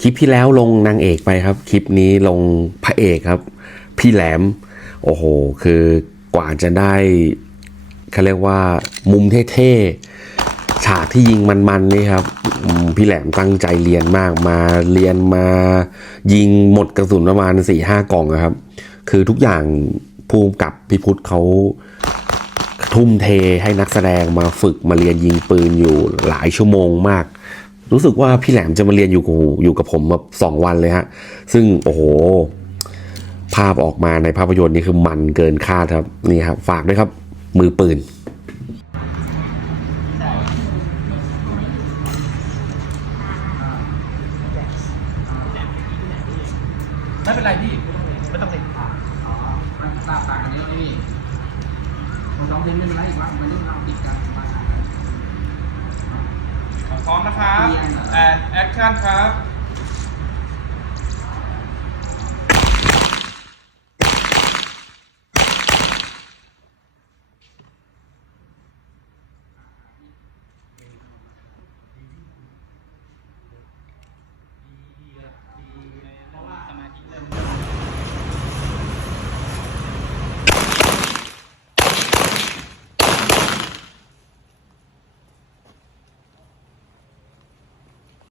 คลิปที่แล้วลงนางเอกไปครับ คลิปนี้ลงพระเอกครับ พี่แหลม โอ้โห คือกว่าจะได้เขาเรียกว่ามุมเท่ๆ ฉากที่ยิงมันๆนี่ครับ พี่แหลมตั้งใจเรียนมากมาเรียนมายิงหมดกระสุนประมาณสี่ห้ากล่องอะครับ คือทุกอย่างภูมิกับพี่พุทธเขาทุ่มเทให้นักแสดงมาฝึกมาเรียนยิงปืนอยู่หลายชั่วโมงมาก รู้สึกว่าพี่แหลมจะมาเรียนอยู่กับอยู่กับผมแบบสองวันเลยฮะ ซึ่งโอ้โห ภาพออกมาในภาพยนตร์นี่คือมันเกินคาดครับ นี่ครับ ฝากด้วยครับ มือปืนไม่เป็นไรพี่ ไม่ต้องเลยมันต่างต่างกันเยอะนี่มันร้องเพลงไม่เป็นไรอีกว่ามันต้องเอาติดกันมาหากัน พร้อมนะครับแอนแอคชั่นครับ